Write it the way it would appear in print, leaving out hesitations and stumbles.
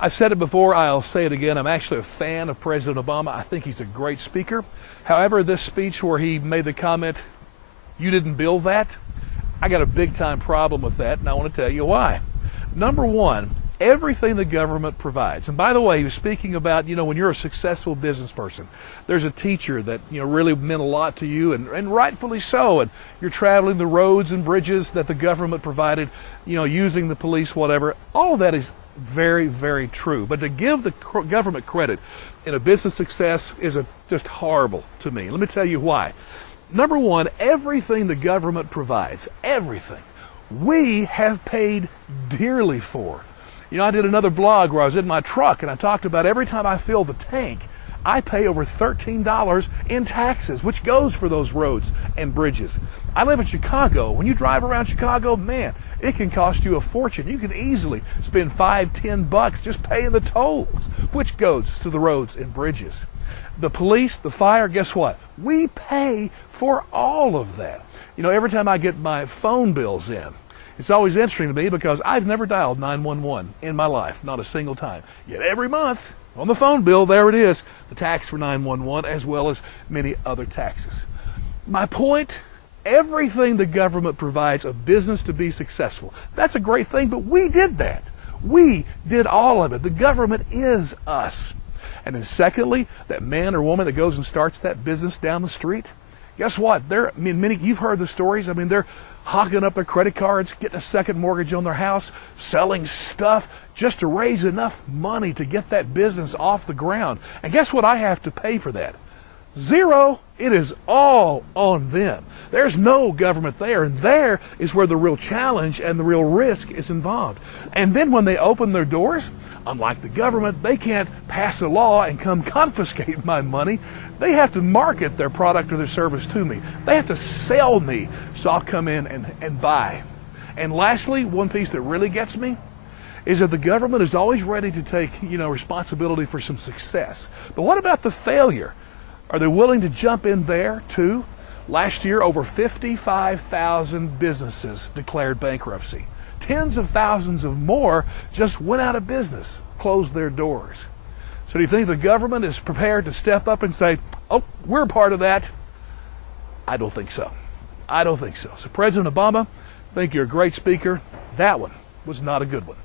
I've said it before, I'll say it again. I'm actually a fan of President Obama. I think he's a great speaker. However, this speech where he made the comment, "You didn't build that," I got a big time problem with that, and I want to tell you why. Number one, everything the government provides. And by the way, he was speaking about, when you're a successful business person, there's a teacher that, really meant a lot to you, and rightfully so, and you're traveling the roads and bridges that the government provided, using the police, whatever. All of that is very, very true. But to give the government credit in a business success is just horrible to me. Let me tell you why. Number one, everything the government provides, everything, we have paid dearly for. I did another blog where I was in my truck and I talked about every time I fill the tank, I pay over $13 in taxes, which goes for those roads and bridges. I live in Chicago. When you drive around Chicago, man, it can cost you a fortune. You can easily spend $5, $10 just paying the tolls, which goes to the roads and bridges. The police, the fire, guess what? We pay for all of that. Every time I get my phone bills in, it's always interesting to me because I've never dialed 911 in my life, not a single time. Yet every month on the phone bill, there it is, the tax for 911 as well as many other taxes. My point, everything the government provides a business to be successful. That's a great thing, but we did that. We did all of it. The government is us. And then secondly, that man or woman that goes and starts that business down the street, guess what? You've heard the stories. They're hocking up their credit cards, getting a second mortgage on their house, selling stuff just to raise enough money to get that business off the ground. And guess what I have to pay for that? Zero. It is all on them. There's no government there, and there is where the real challenge and the real risk is involved. And then when they open their doors, unlike the government, they can't pass a law and come confiscate my money. They have to market their product or their service to me. They have to sell me, so I'll come in and buy. And lastly, one piece that really gets me is that the government is always ready to take, responsibility for some success. But what about the failure? Are they willing to jump in there too? Last year, over 55,000 businesses declared bankruptcy. Tens of thousands of more just went out of business, closed their doors. So do you think the government is prepared to step up and say, "Oh, we're a part of that"? I don't think so. I don't think so. So President Obama, I think you're a great speaker. That one was not a good one.